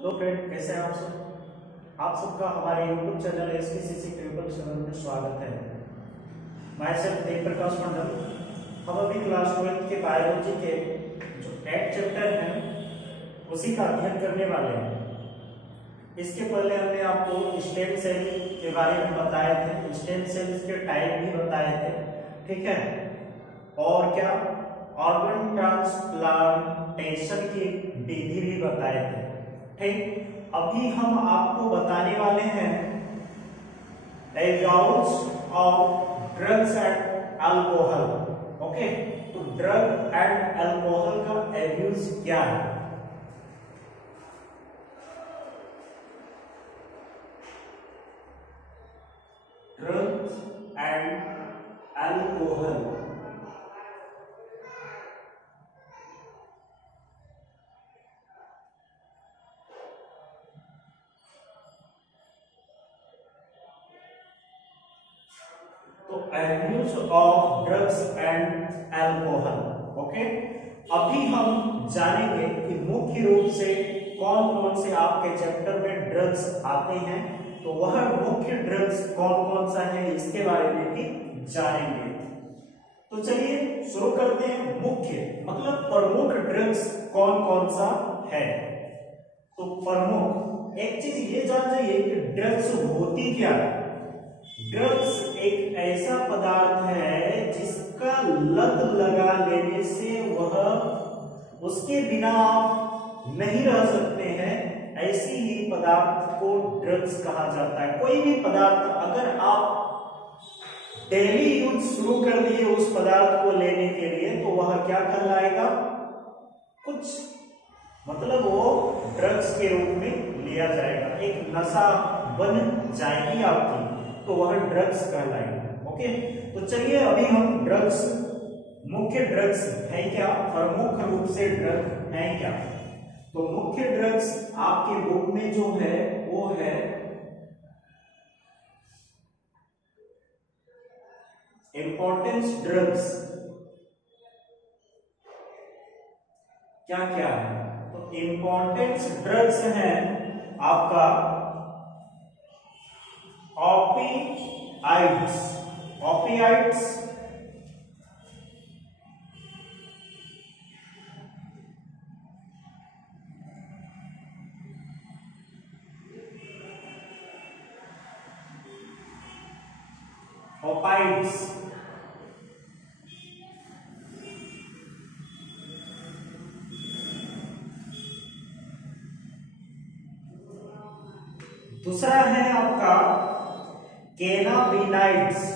Hello friend, कैसे हैं आप सब। आप सबका हमारे YouTube channel SPCC triple seven में स्वागत है। मैं सेल्फ देव प्रकाश मंडल। हम अभी क्लास 12 के बायोलॉजी के जो 8 चैप्टर हैं उसी का अध्ययन करने वाले हैं। इसके पहले हमने आपको स्टेम सेल के बारे में बताए थे, स्टेम सेल्स के टाइप भी बताए थे, ठीक है। और क्या ऑर्गन ट्रांसप्लांटेशन की विधि भी बताए थे, ठीक। अभी हम आपको बताने वाले हैं examples of drugs and alcohol. Okay, तो ड्रग एंड अल्कोहल का एब्यूज क्या है। ड्रग्स एंड अल्कोहल, तो abuse of drugs and alcohol. Okay, अभी हम जानेंगे कि मुख्य रूप से कौन कौन से आपके चैप्टर में ड्रग्स आते हैं, तो वह मुख्य ड्रग्स कौन कौन सा है इसके बारे में भी जानेंगे। तो चलिए शुरू करते हैं। मुख्य मतलब प्रमुख ड्रग्स कौन कौन सा है। तो प्रमुख एक चीज ये जान जाइए कि ड्रग्स होती क्या है। ड्रग्स एक ऐसा पदार्थ है जिसका लत लगा लेने से वह उसके बिना आप नहीं रह सकते हैं, ऐसी ही पदार्थ को ड्रग्स कहा जाता है। कोई भी पदार्थ अगर आप डेली यूज शुरू कर दिए उस पदार्थ को लेने के लिए, तो वह क्या कहलाएगा, कुछ मतलब वो ड्रग्स के रूप में लिया जाएगा, एक नशा बन जाएगी आपकी, तो वह ड्रग्स कहलाएगा। ओके, तो चलिए अभी हम ड्रग्स, मुख्य ड्रग्स है क्या, प्रमुख रूप से ड्रग है क्या। तो मुख्य ड्रग्स आपके बुक में जो है वो है इंपॉर्टेंस ड्रग्स। क्या क्या है, तो इंपॉर्टेंस ड्रग्स हैं आपका ओपियाइड्स, ओपियाइड्स, ओपाइड्स, दूसरा है आपका कैनाबिनाइड्स,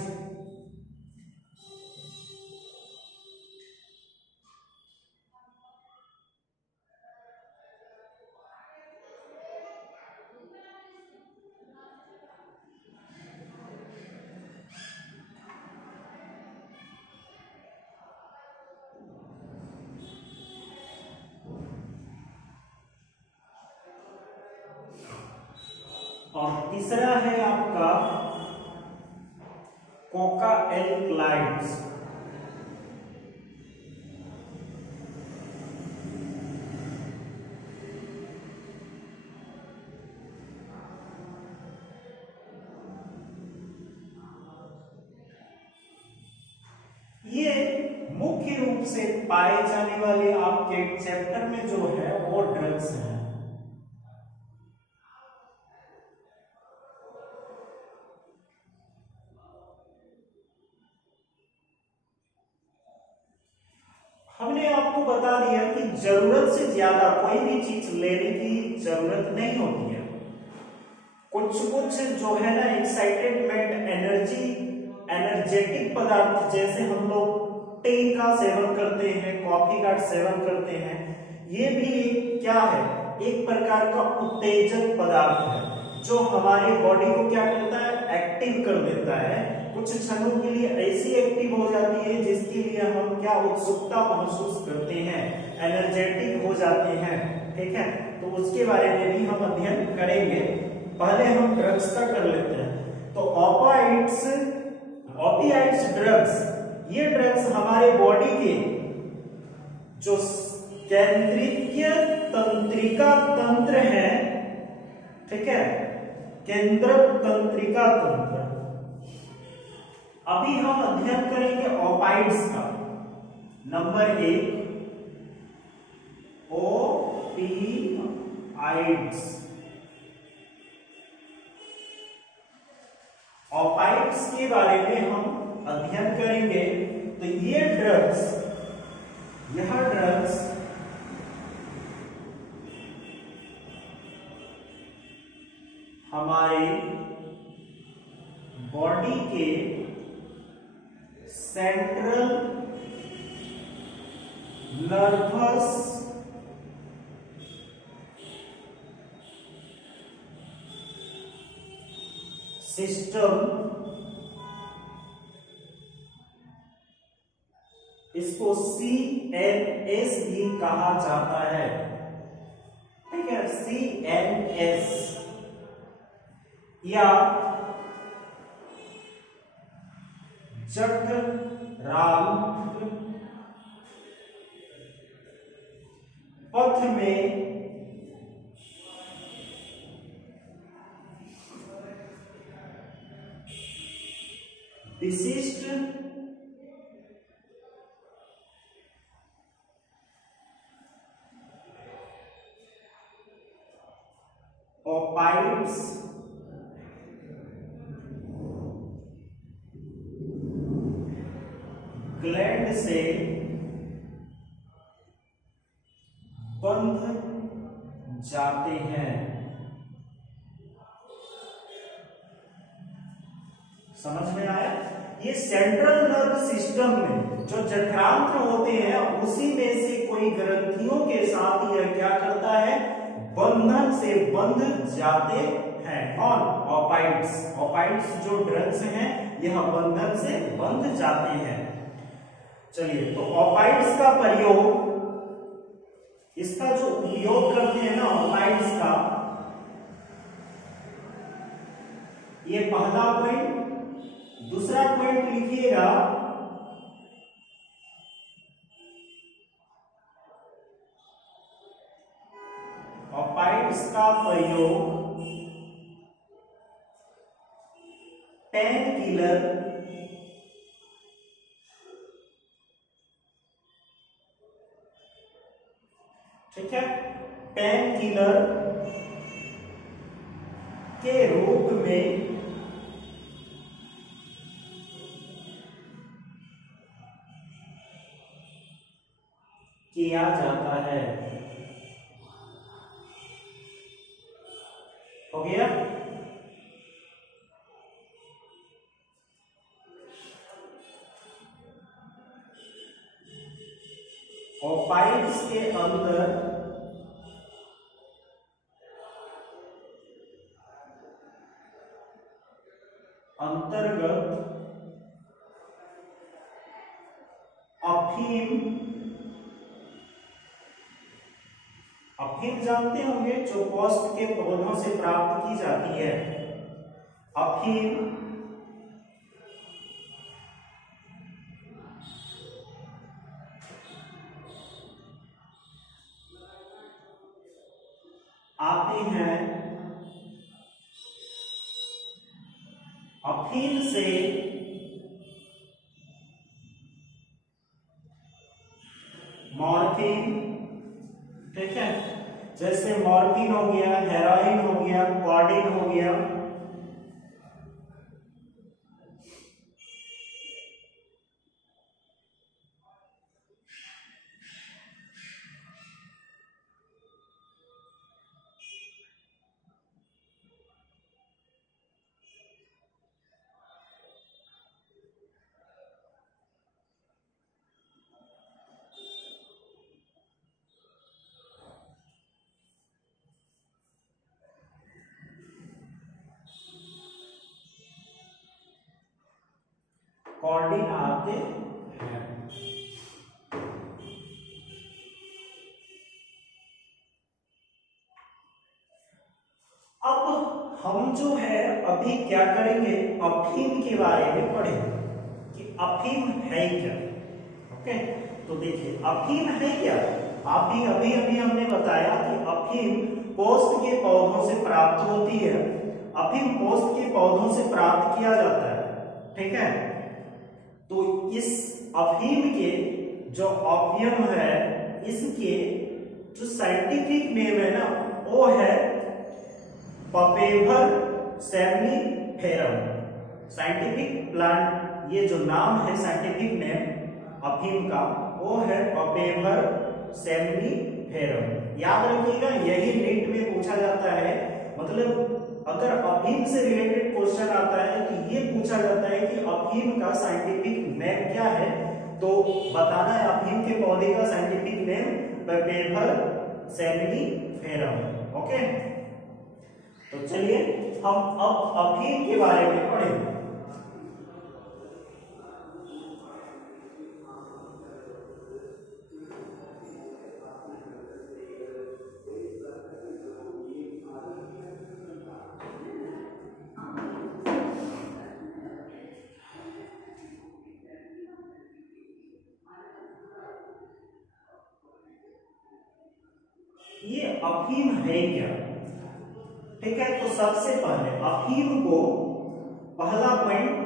और तीसरा है आपका कोका एल्कलाइड्स। ये मुख्य रूप से पाए जाने वाले आपके चैप्टर में जो है वो ड्रग्स हैं। हमने आपको बता दिया कि जरूरत से ज्यादा कोई भी चीज लेने की जरूरत नहीं होती है। कुछ कुछ जो है ना एक्साइटेडमेंट, एनर्जी, एनर्जेटिक पदार्थ, जैसे हम लोग टी का सेवन करते हैं, कॉफी का सेवन करते हैं, ये भी क्या है, एक प्रकार का उत्तेजक पदार्थ है जो हमारे बॉडी को क्या करता है, एक्टिव कर देता है। कुछ क्षणों के लिए ऐसी एक्टिव हो जाती है जिसके लिए हम क्या उत्सुकता महसूस करते हैं, एनर्जेटिक हो जाते हैं, ठीक है। तो उसके बारे में भी हम अध्ययन करेंगे। पहले हम ड्रग्स का कर लेते हैं। तो ओपियाइड्स, ओपियाइड्स ड्रग्स, ये ड्रग्स हमारे बॉडी के जो केंद्रीय तंत्रिका तंत्र है ठीक है, केंद्रक तंत्रिका तंत्र। अभी हम अध्ययन करेंगे ओपाइड्स का। नंबर 1 ओपीआइड्स। ओपाइड्स के बारे में हम अध्ययन करेंगे। तो यह ड्रग्स हमारे बॉडी के सेंट्रल नर्वस सिस्टम, इसको CNS भी कहा जाता है। ठीक है, CNS या जठरांत्र पथ में विशिष्ट ओपाइड्स ग्लैंड से बंध जाते हैं। समझ में आया? ये सेंट्रल नर्व सिस्टम में जो जठरांत्र होते हैं उसी में से कोई ग्रंथियों के साथ यह क्या करता है, बंधन से बंध जाते हैं। कौन? ओपाइड्स। ओपाइड्स जो ड्रग्स हैं यह बंधन से बंध जाते हैं। चलिए, तो ओपाइड्स का प्रयोग, इसका जो उपयोग करते हैं ना ओपाइड्स का, ये पहला पॉइंट। दूसरा पॉइंट लिखिएगा, ओपाइड्स का प्रयोग पेन किलर ठीक है, पेन किलर के रूप में किया जाता है। हो गया? ओपाइड्स के अंदर अंतर्गत अफीम जानते होंगे, जो पुष्प के पौधों से प्राप्त की जाती है। अफीम आते हैं। अफीम से मॉर्फिन, ठीक है, जैसे मॉर्फिन हो गया, हेरोइन हो गया, कोडीन हो गया। कोडीन आते हैं। अब हम जो है अभी क्या करेंगे, अफीम के बारे में पढ़ेंगे कि अफीम है क्या। ओके, तो देखिए अफीम है क्या। अभी हमने बताया कि अफीम पोस्त के पौधों से प्राप्त होती है। अफीम पोस्त के पौधों से प्राप्त किया जाता है, ठीक है। तो इस अफीम के जो ओपियम है, इसके जो साइंटिफिक नेम है ना, वो है पपेवर सेमनीफेरम। साइंटिफिक प्लांट, ये जो नाम है साइंटिफिक नेम अफीम का, वो है पपेवर सेमनीफेरम। याद रखिएगा, यही नीट में पूछा जाता है। मतलब अगर अफीम से रिलेटेड क्वेश्चन आता है तो ये पूछा जाता है कि अफीम का साइंटिफिक नेम क्या है, तो बताना है अफीम के पौधे का साइंटिफिक नेम पेपेवर सेमनीफेरम। ओके, तो चलिए हम अब अफीम के बारे में पढ़ेंगे। ये अफीम है क्या, ठीक है। तो सबसे पहले अफीम को, पहला पॉइंट,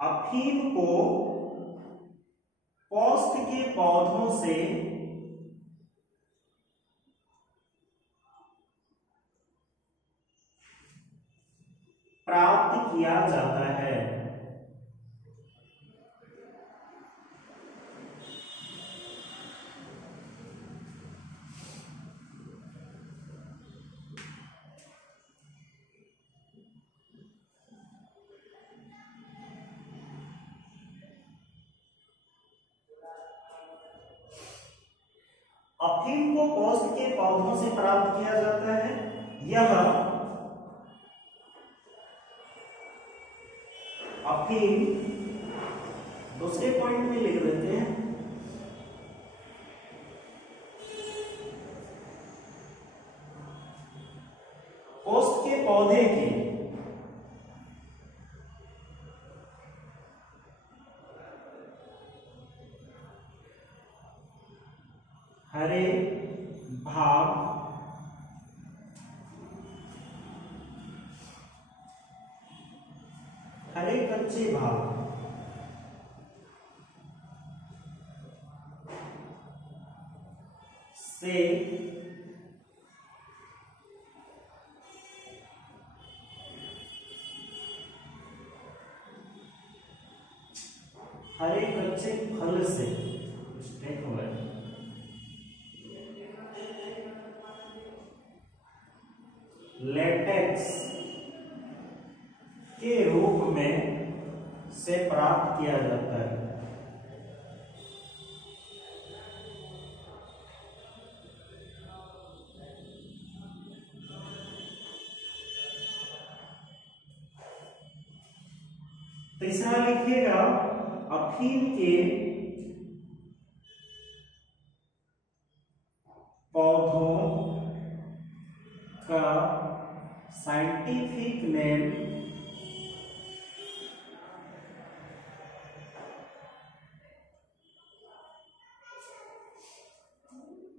अफीम को पोस्त के पौधों से प्राप्त किया जाता है। अफीम को पोस्त के पौधों से प्राप्त किया जाता है। यह अफीम, दूसरे पॉइंट में लिख देते हैं, पोस्त के पौधे की हरे भाग हरे कच्चे भाग से हरे कच्चे फल से, मिस्टेक हो गया, लेटेक्स के रूप में से प्राप्त किया जाता है। तीसरा लिखिएगा, अफीम के पौधों का साइंटिफिक नेम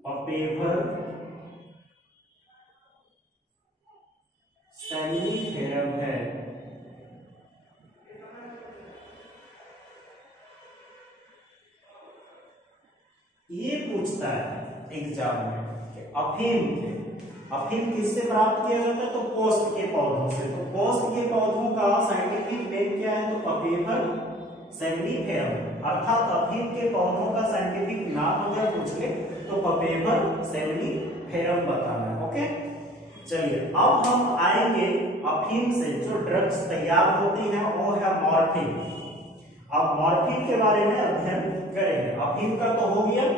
पपेवर सेमनीफेरम है। ये पूछता है एग्जाम में कि अफीम किससे प्राप्त किया जाता है, तो पोस्त के पौधों से। तो पोस्त के पौधों का साइंटिफिक नेम क्या है, तो पपेवर सेमनीफेरम। अर्थात अफीम के पौधों का साइंटिफिक नाम अगर पूछ ले तो पपेवर सेमनीफेरम बताना है। ओके, चलिए अब हम आएंगे अफीम से जो ड्रग्स तैयार होती हैं, वो है मॉर्फिन। अब मॉर्फिन के बारे में अध्ययन करेंगे। अफीम का तो हो गया,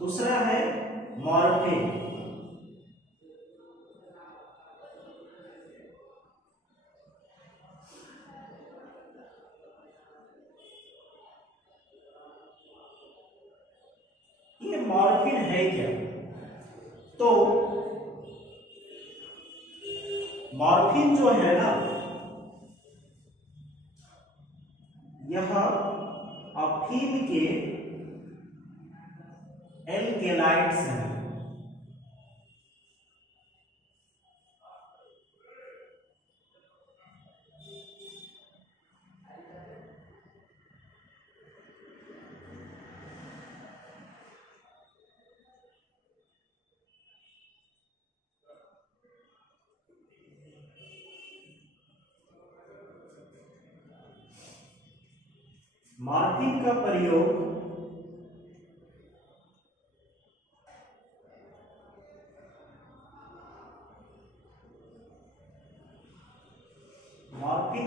दूसरा है मॉर्फिन। तो मॉर्फिन जो है ना, यह अफीम के एल्केलाइड्स हैं। मॉर्फिन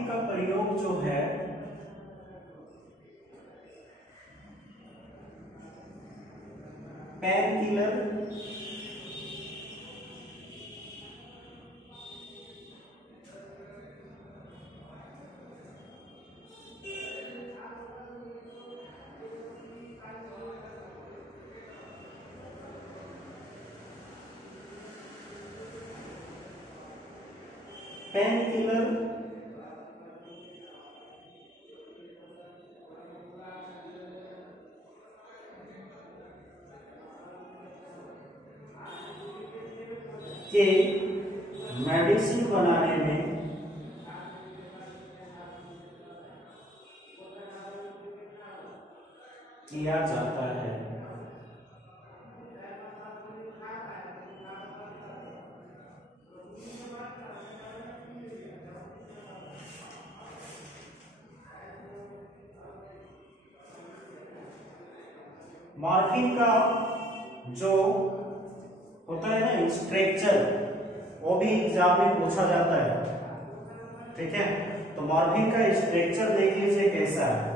का प्रयोग जो है पेन किलर के मेडिसिन बनाने में किया जाता है। मॉर्फिन का जो होता है ना स्ट्रक्चर, वो भी एग्जाम में पूछा जाता है, ठीक है। तो मॉर्फिन का स्ट्रक्चर देख लीजिए कैसा है।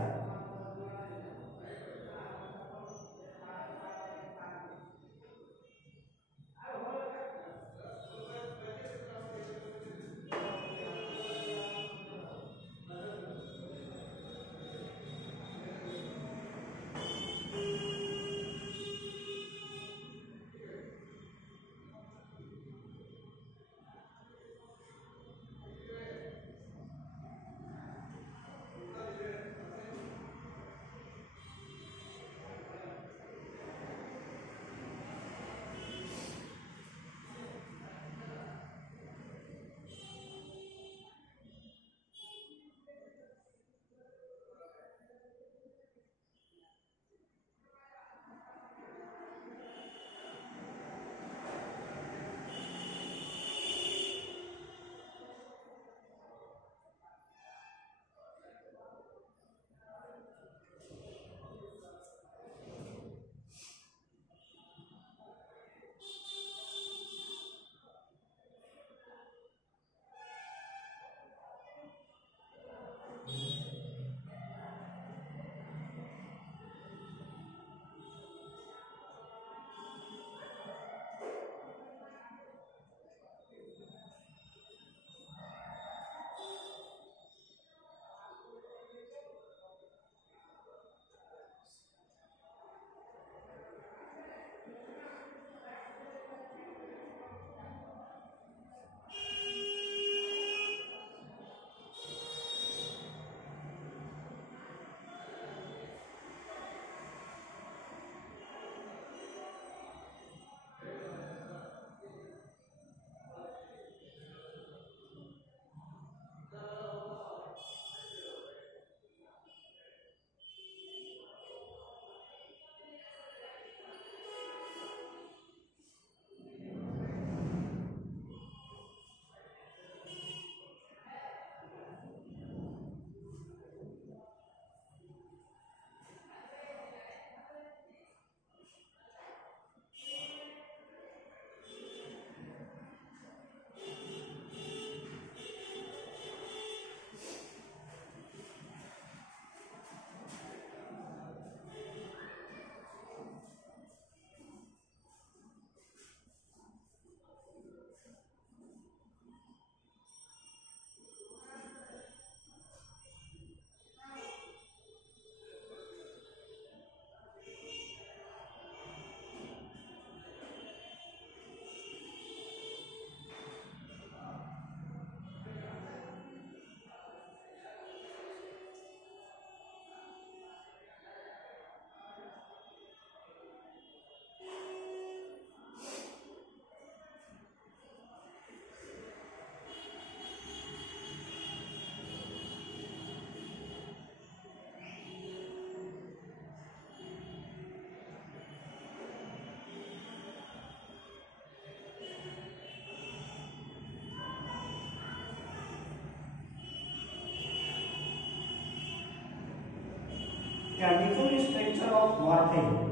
Chemical structure of morphine.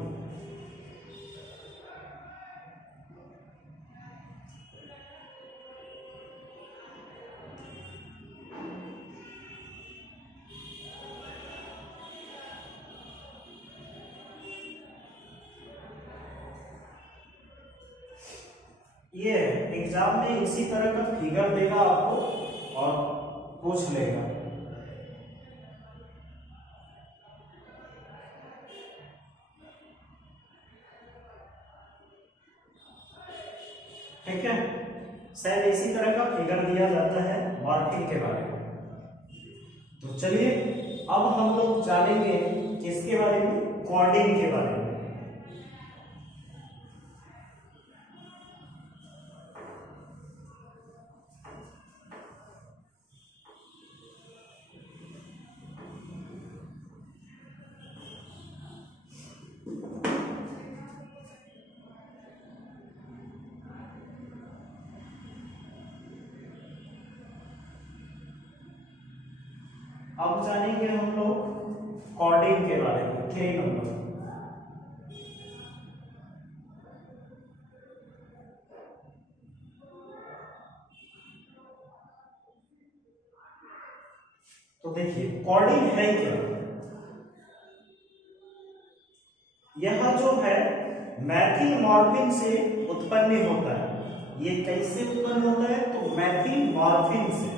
ये एग्जाम में इसी तरह का फिगर देगा आपको और पूछ लेगा। ठीक है, शायद इसी तरह का फिगर दिया जाता है मॉर्फिन के बारे में। तो चलिए अब हम लोग जानेंगे किसके बारे में, कॉर्डिन के बारे में। अब जानेंगे हम लोग कॉर्डिन के बारे में। 3 नंबर, तो देखिए कॉर्डिन है क्या। यह जो है मैथिल मॉर्फिन से उत्पन्न होता है। ये कैसे उत्पन्न होता है, तो मैथिल मॉर्फिन से।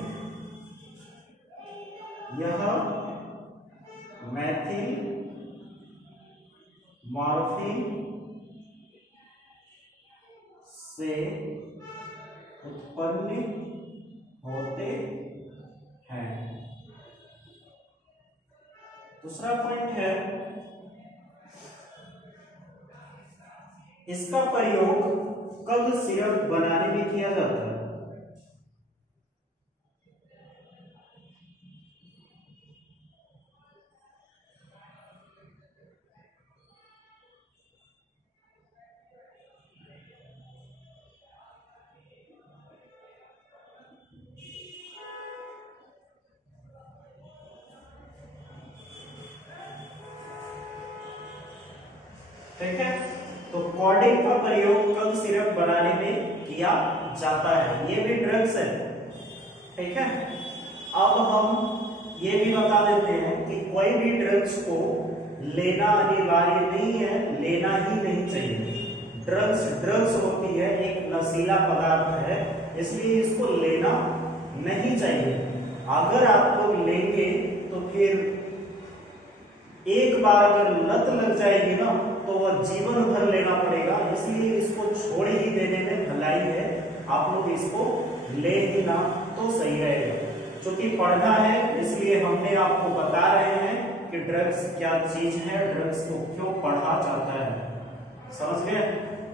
यह मैथिल मॉर्फिन से उत्पन्न होते हैं। दूसरा पॉइंट है, इसका प्रयोग कफ सिरप बनाने में किया जाता है। ठीक है, तो कॉर्डिन का प्रयोग कफ सिरप बनाने में किया जाता है। ये भी ड्रग्स है। ठीक है, अब हम ये भी बता देते हैं कि कोई भी ड्रग्स को लेना अनिवार्य नहीं है, लेना ही नहीं चाहिए। ड्रग्स होती है, एक नशीला पदार्थ है, इसलिए इसको लेना नहीं चाहिए। अगर आप लोग लेंगे तो फिर एक बार अगर लत लग जाएगी ना तो वह जीवन भर लेना पड़ेगा। इसलिए इसको छोड़ ही देने में भलाई है, आप लोग इसको ले ही ना तो सही रहेगा। क्योंकि पढ़ना है इसलिए हमने आपको बता रहे हैं कि ड्रग्स क्या चीज है, ड्रग्स को क्यों पढ़ा जाता है। समझ गए?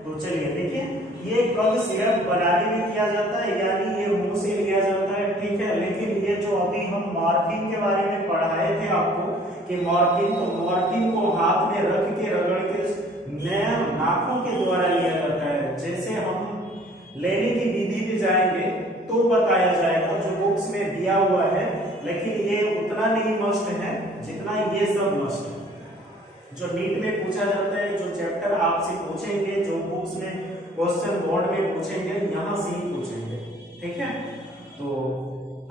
तो चलिए देखिए, ये कफ सिरप बनाने में किया जाता है, यानी ये मुंह से लिया जाता है। ठीक है, लेकिन ये जो अभी हम मॉर्फिन के बारे में पढ़ाए थे आपको कि मॉर्फिन को हाथ में रख के रगड़ के नाखों के द्वारा लिया जाता है। जैसे हम लेने की विधि पे जाएंगे तो बताया जाएगा, जो बुक्स में दिया हुआ है, लेकिन ये उतना नहीं मस्ट है जितना ये सब मस्ट है। जो नीट में पूछा जाता है, जो चैप्टर आपसे पूछेंगे, जो बुक्स में क्वेश्चन बोर्ड में पूछेंगे, यहां से ही पूछेंगे। ठीक है, तो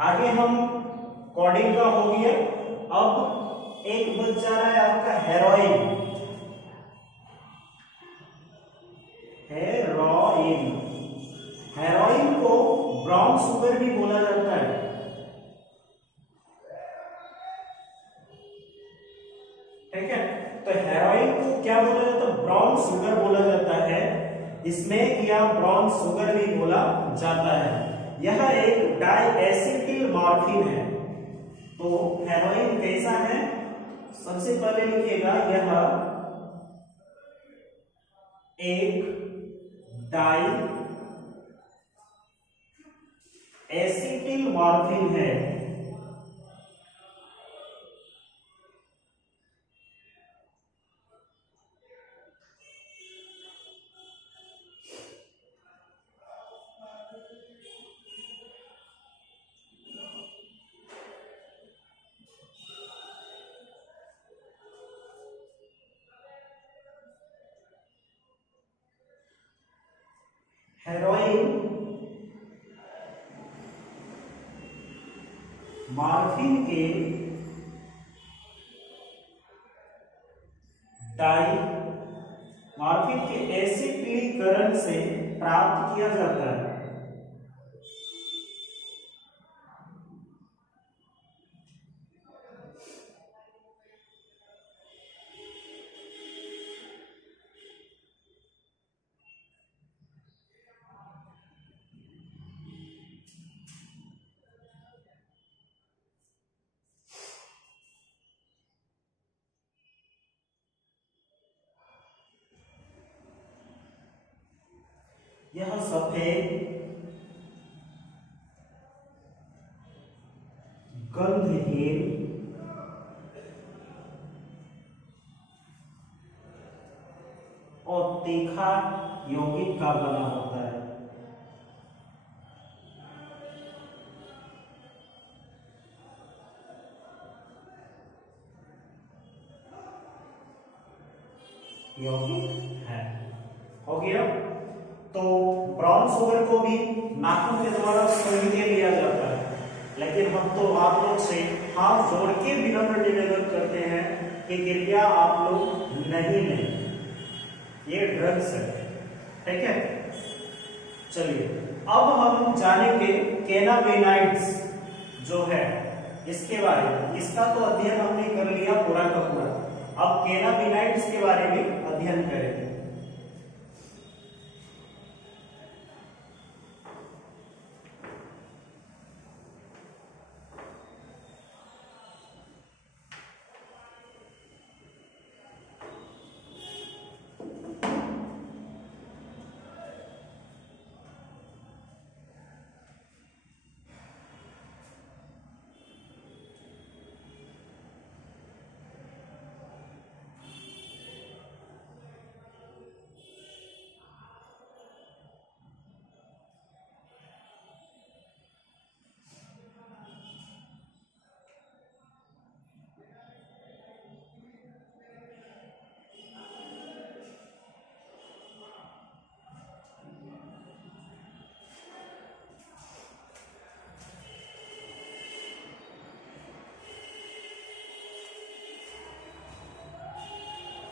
आगे हम कॉर्डिन का हो गया। अब एक बच जा रहा है आपका हेरोइन। हेरोइन को ब्राउन शुगर भी बोला जाता है। ठीक है, तो हेरोइन को क्या बोला जाता है, ब्राउन शुगर बोला जाता है। इसमें क्या ब्राउन शुगर भी बोला जाता है। यह एक डाइएसिटिल मॉर्फिन है। तो हेरोइन कैसा है, सबसे पहले लिखिएगा, यह एक डाई एसिटिल मॉर्फिन है। मॉर्फिन के मॉर्फिन के एसिटिलीकरण से प्राप्त किया जाता है। यह सफेद गंधहीन और तीखा यौगिक का बना होता है। यौगिक है। हो गया। तो ब्राउन शुगर को भी नाखून के द्वारा सूंघ के लिया जाता है, लेकिन हम तो आप लोग से हाथ जोड़ के विनम्र निवेदन करते हैं कि कृपया आप लोग नहीं लें, ये ड्रग्स है। ठीक है, चलिए अब हम जानेंगे कैनाबिनॉइड्स जो है इसके बारे में। इसका तो अध्ययन हमने कर लिया पूरा का पूरा, अब कैनाबिनॉइड्स के बारे में अध्ययन करेंगे।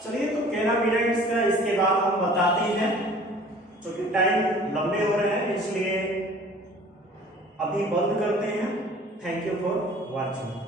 चलिए तो कैनाबिनॉइड्स का इसके बाद हम बताते हैं, क्योंकि टाइम लंबे हो रहे हैं इसलिए अभी बंद करते हैं। Thank you for watching.